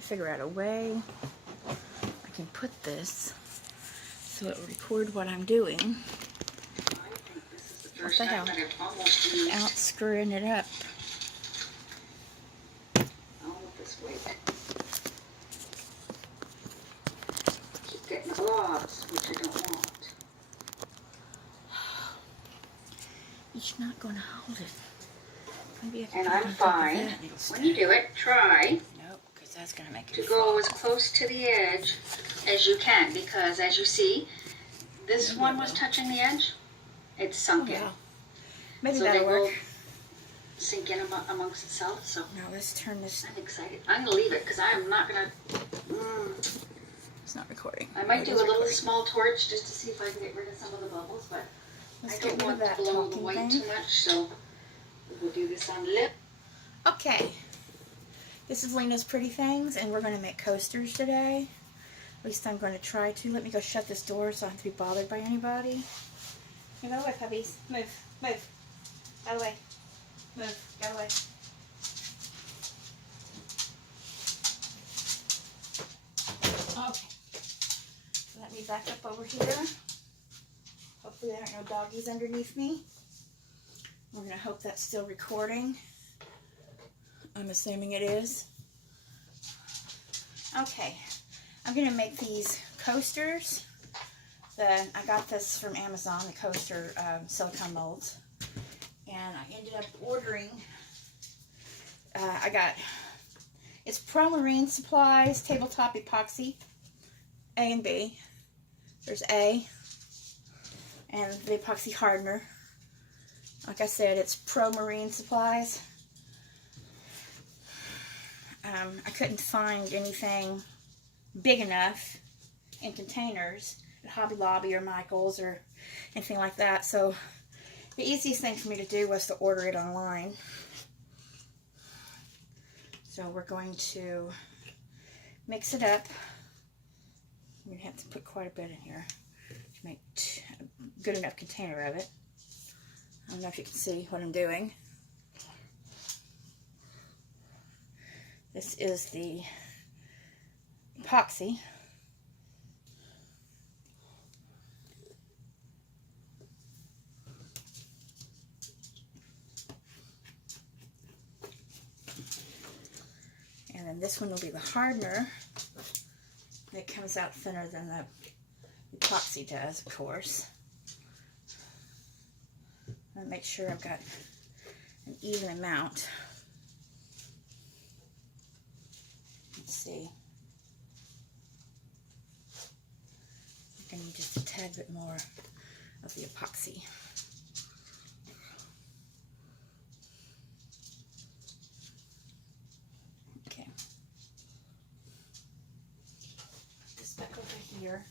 to figure out a way I can put this so it will record what I'm doing. What the hell? Without screwing it up. Keep getting globs, which I don't want. It's not going to hold it. Maybe I can And put it I'm on top of fine. that and When you do it, try nope, because that's going to make it to fall. go as close to the edge as you can, because as you see, this one was touching the edge. It's sunk in. Maybe So that'll they work. will sink in amongst itself. So Now let's turn this. I'm excited. I'm gonna leave it because I am not gonna. It's not recording. I might do a little small torch just to see if I can get rid of some of the bubbles, but I don't want to blow the white too much, so we'll do this on lip. Okay. This is Lena's Pretty Things, and we're going to make coasters today. At least I'm going to try to. Let me go shut this door so I don't have to be bothered by anybody. Move out of the way, puppies. Move. Move. Out of the way. Move. Out of the way. Okay. Let me back up over here. Hopefully there aren't no doggies underneath me. We're going to hope that's still recording. I'm assuming it is. Okay. I'm going to make these coasters. I got this from Amazon, the coaster silicone molds. And I ended up ordering, it's Pro Marine Supplies Tabletop Epoxy, A and B. There's A, and the epoxy hardener. Like I said, it's Pro Marine Supplies. I couldn't find anything big enough in containers at Hobby Lobby or Michael's or anything like that, so the easiest thing for me to do was to order it online. So we're going to mix it up. I'm going to have to put quite a bit in here to make a good enough container of it. I don't know if you can see what I'm doing. This is the epoxy. And then this one will be the hardener. It comes out thinner than the epoxy does, of course. I'll make sure I've got an even amount. Let's see. I need just a tad bit more of the epoxy. Okay. Put this back over here.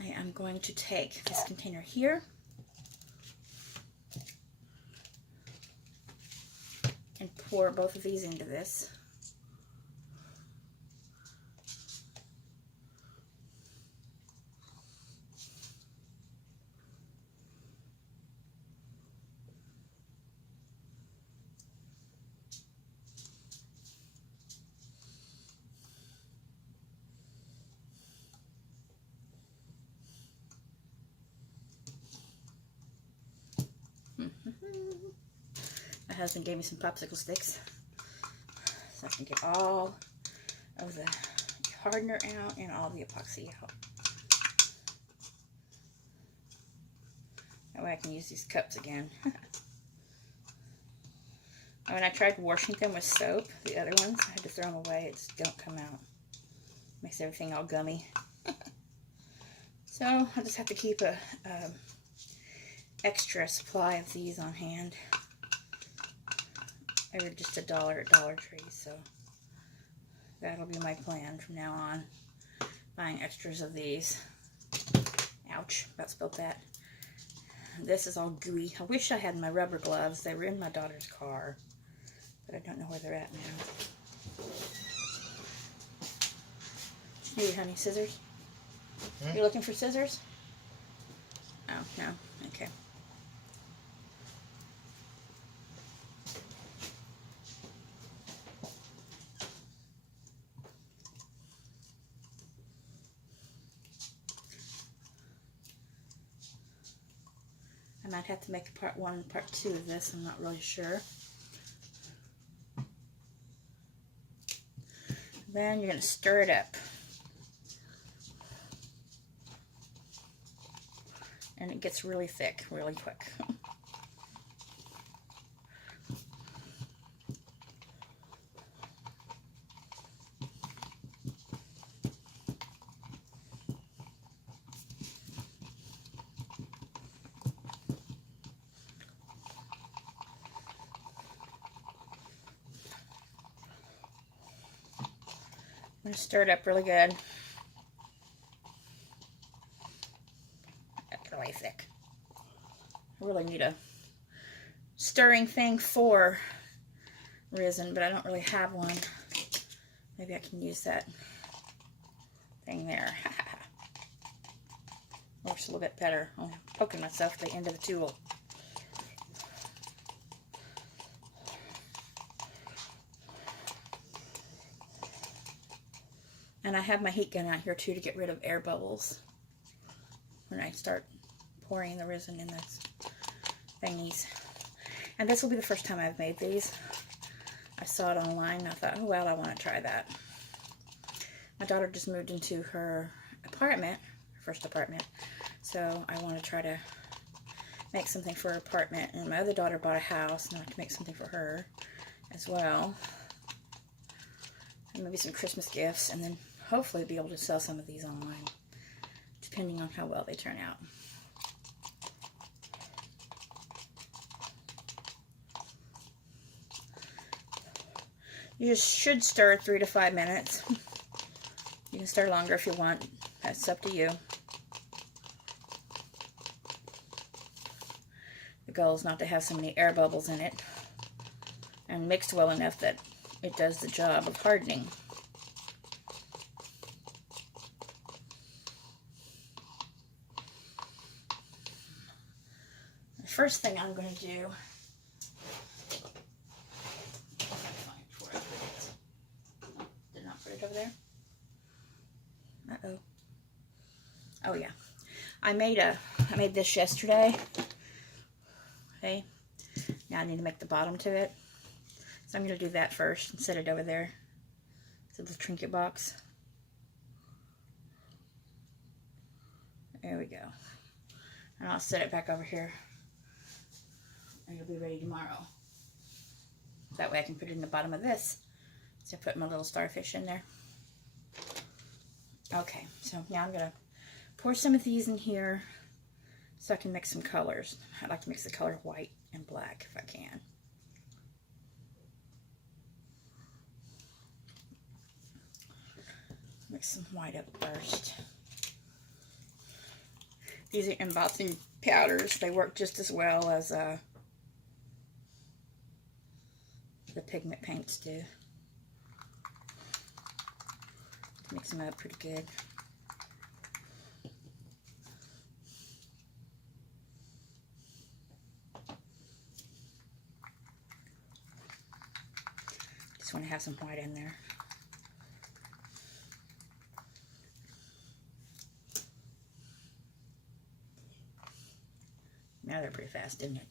I am going to take this container here and pour both of these into this. My husband gave me some popsicle sticks so I can get all of the hardener out and all the epoxy out. That way I can use these cups again. When I tried washing them with soap, the other ones, I had to throw them away. It just don't come out. Makes everything all gummy. So I'll just have to keep a extra supply of these on hand. They were just $1 at Dollar Tree, so that'll be my plan from now on. Buying extras of these. Ouch, about spilled that. This is all gooey. I wish I had my rubber gloves. They were in my daughter's car, but I don't know where they're at now. Hey, honey, scissors? You looking for scissors? Oh, no. Okay. I might have to make a part 1 and part 2 of this. I'm not really sure. Then you're going to stir it up. And it gets really thick really quick. I'm going to stir it up really good. That's really thick. I really need a stirring thing for resin, but I don't really have one. Maybe I can use that thing there. Works a little bit better. I'm poking myself at the end of the tool. And I have my heat gun out here too to get rid of air bubbles when I start pouring the resin in those thingies. And this will be the first time I've made these. I saw it online and I thought, oh well, I want to try that. My daughter just moved into her apartment, her first apartment, so I want to try to make something for her apartment. And my other daughter bought a house and I like to make something for her as well. And maybe some Christmas gifts, and then hopefully be able to sell some of these online, depending on how well they turn out. You just should stir 3 to 5 minutes. You can stir longer if you want. That's up to you. The goal is not to have so many air bubbles in it, and mixed well enough that it does the job of hardening. The first thing I'm going to do, did not put it over there. Uh-oh. Oh yeah. I made this yesterday. Okay. Now I need to make the bottom to it. So I'm going to do that first and set it over there. So the trinket box. There we go. And I'll set it back over here. And it'll be ready tomorrow. That way I can put it in the bottom of this. So I put my little starfish in there. Okay, so now I'm going to pour some of these in here so I can mix some colors. I like to mix the color white and black if I can. Mix some white up first. These are embossing powders. They work just as well as the pigment paints do. Mix them up pretty good. Just want to have some white in there. Now they're pretty fast, isn't it?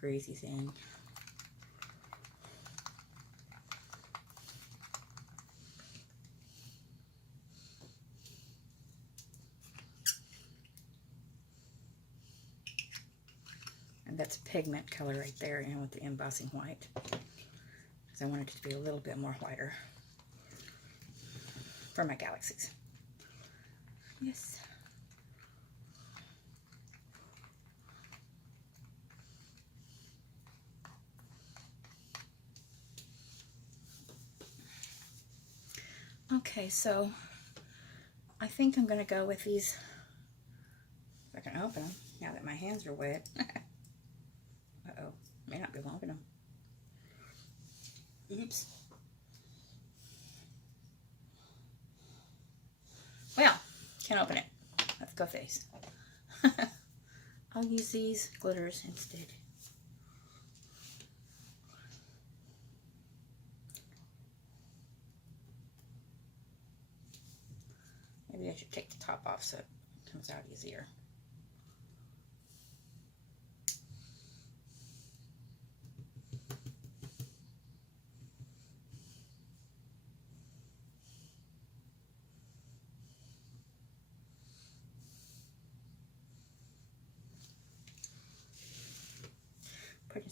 Crazy thing. And that's a pigment color right there, and with the embossing white. Because I wanted it to be a little bit more whiter for my galaxies. Yes. Okay, so I think I'm going to go with these, if I can open them, now that my hands are wet. Uh-oh, may not be able to open them. Oops. Well, can't open it. Let's go face. I'll use these glitters instead. Maybe I should take the top off so it comes out easier.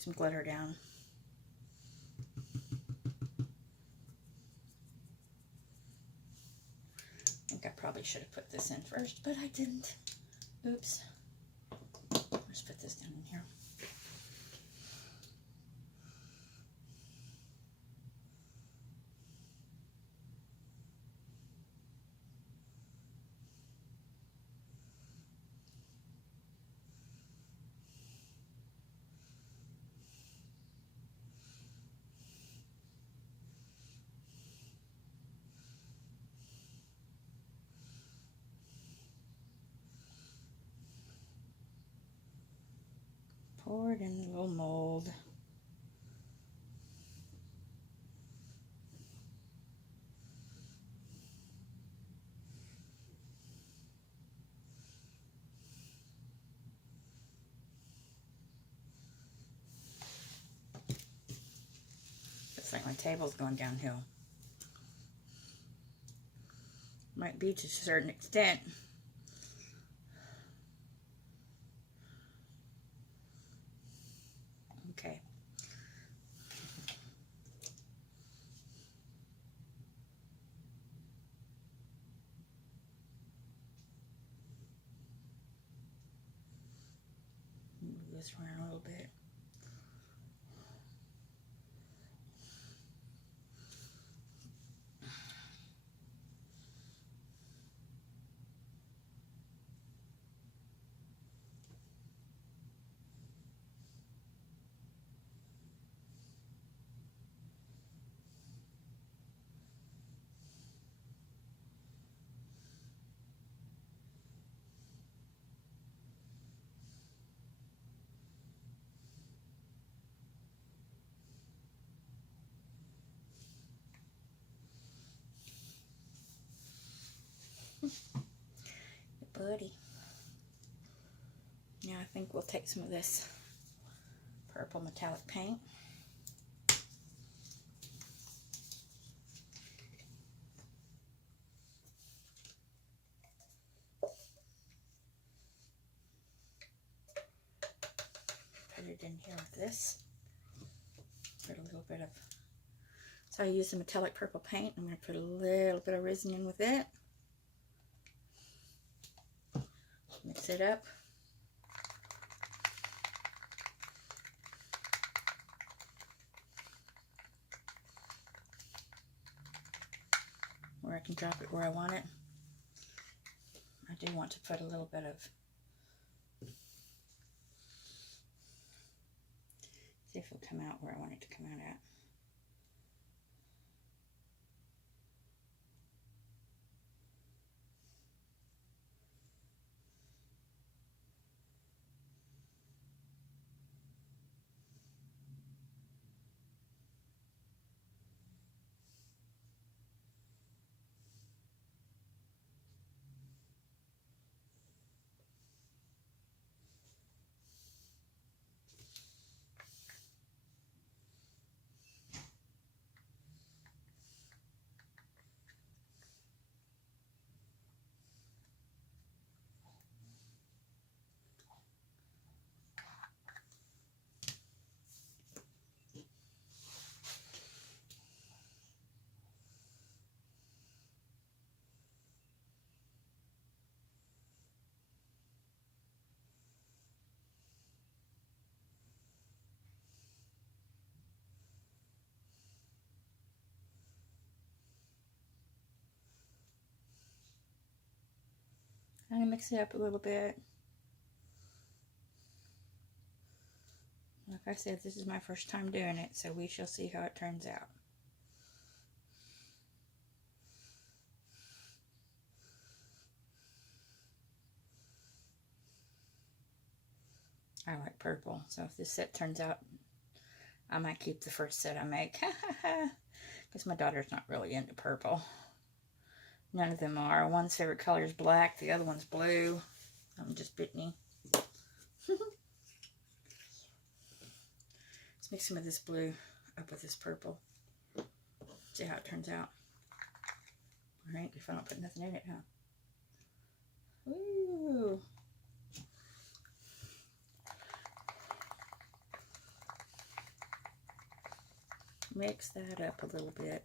some glitter down. I think I probably should have put this in first, but I didn't. Oops. Let's put this down in here. Pour it in the little mold. Looks like my table's going downhill. Might be to a certain extent. Okay. Move this around a little bit. Buddy. Now I think we'll take some of this purple metallic paint. Put it in here with this. Put a little bit of, so I use the metallic purple paint. I'm going to put a little bit of resin in with it. Mix it up. Where I can drop it where I want it. I do want to put a little bit of, see if it'll come out where I want it to come out at. I'm going to mix it up a little bit. Like I said, this is my first time doing it, so we shall see how it turns out. I like purple, so if this set turns out, I might keep the first set I make. Because my daughter's not really into purple. None of them are. One's favorite color is black, the other one's blue. I'm just Brittany. Let's mix some of this blue up with this purple. See how it turns out. Alright, if I don't put nothing in it, huh? Ooh. mix that up a little bit.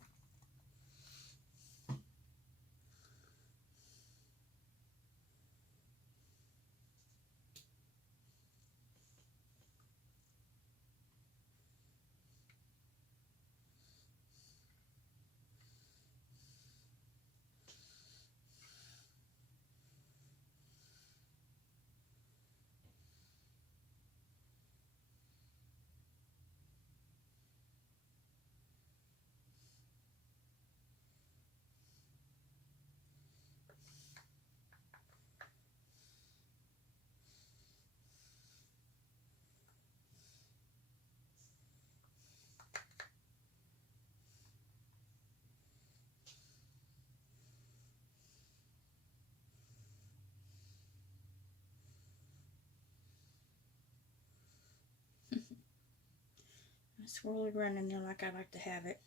Swirl it around in there like I like to have it.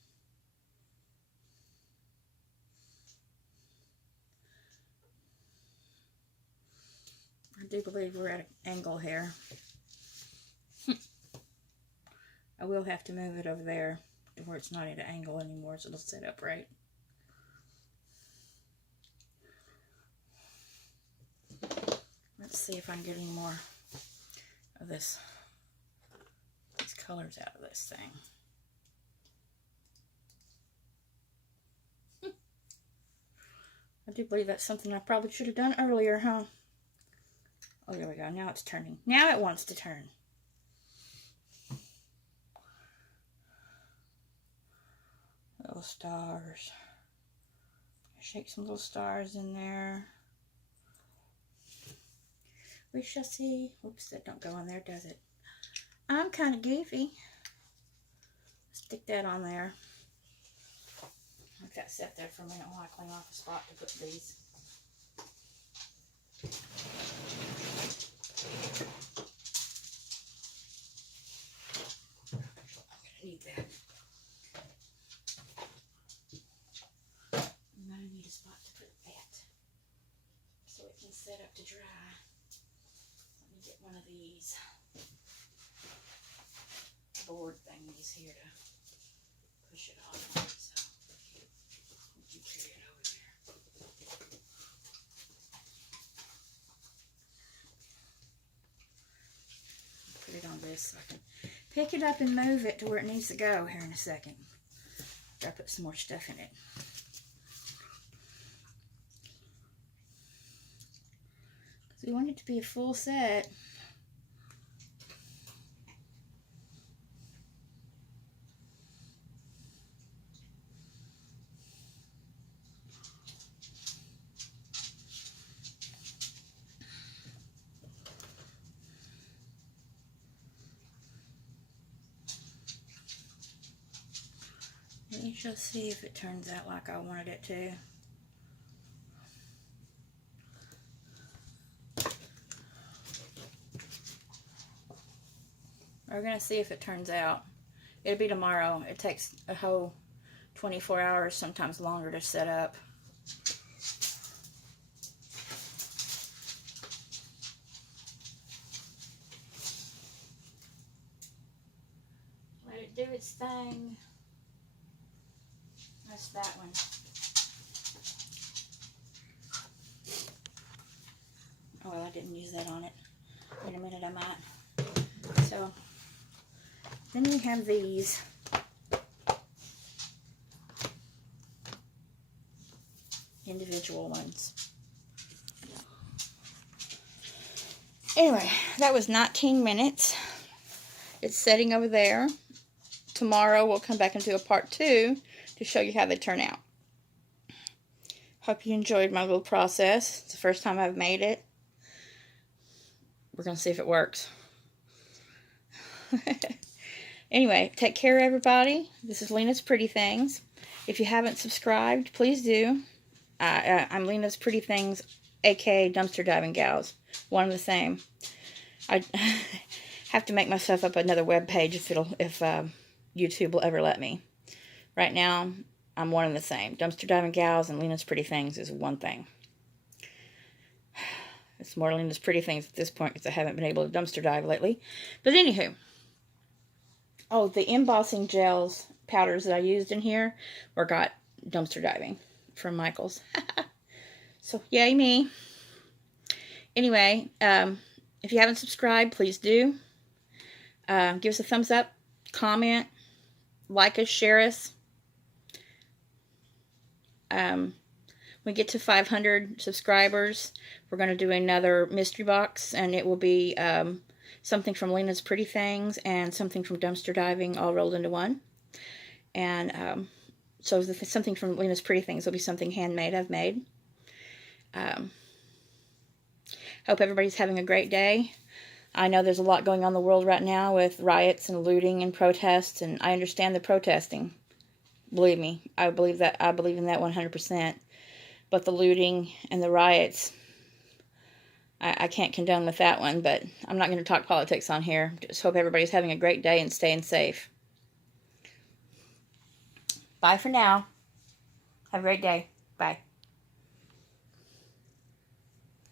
I do believe we're at an angle here. I will have to move it over there to where it's not at an angle anymore, so it'll sit up right. Let's see if I can get any more of these colors out of this thing. I do believe that's something I probably should have done earlier, huh? Oh, there we go. Now it's turning. Now it wants to turn. Little stars. Shake some little stars in there. We shall see. Oops, that don't go in there, does it? I'm kind of goofy. Stick that on there. Let that sit there for a minute while I clean off a spot to put these. I'm gonna need that. I'm gonna need a spot to put that so it can set up to dry. Let me get one of these board thingies here to push it off on, so you can carry it over there. Put it on this so I can pick it up and move it to where it needs to go here in a second. Gotta put some more stuff in it. Because we want it to be a full set. We shall see if it turns out like I wanted it to. We're going to see if it turns out. It'll be tomorrow. It takes a whole 24 hours, sometimes longer, to set up. Let it do its thing. That's that one. Oh, well, I didn't use that on it. In a minute I might. So, then we have these. Individual ones. Anyway, that was 19 minutes. It's setting over there. Tomorrow we'll come back and do a part 2 to show you how they turn out. Hope you enjoyed my little process. It's the first time I've made it. We're going to see if it works. Anyway, take care, everybody. This is Lena's Pretty Things. If you haven't subscribed, please do. I'm Lena's Pretty Things, aka Dumpster Diving Gals. One and the same. I have to make myself up another web page if YouTube will ever let me. Right now, I'm one and the same. Dumpster Diving Gals and Lena's Pretty Things is one thing. It's more Lena's Pretty Things at this point because I haven't been able to dumpster dive lately. But anywho. Oh, the embossing gels powders that I used in here or got dumpster diving from Michael's. So, yay me. Anyway, if you haven't subscribed, please do. Give us a thumbs up, comment, like us, share us. When we get to 500 subscribers, we're going to do another mystery box, and it will be something from Lena's Pretty Things and something from Dumpster Diving all rolled into one. And so something from Lena's Pretty Things will be something handmade I've made. Hope everybody's having a great day. I know there's a lot going on in the world right now with riots and looting and protests, and I understand the protesting. Believe me, I believe in that 100%. But the looting and the riots, I can't condone with that one, but I'm not going to talk politics on here. Just hope everybody's having a great day and staying safe. Bye for now. Have a great day. Bye.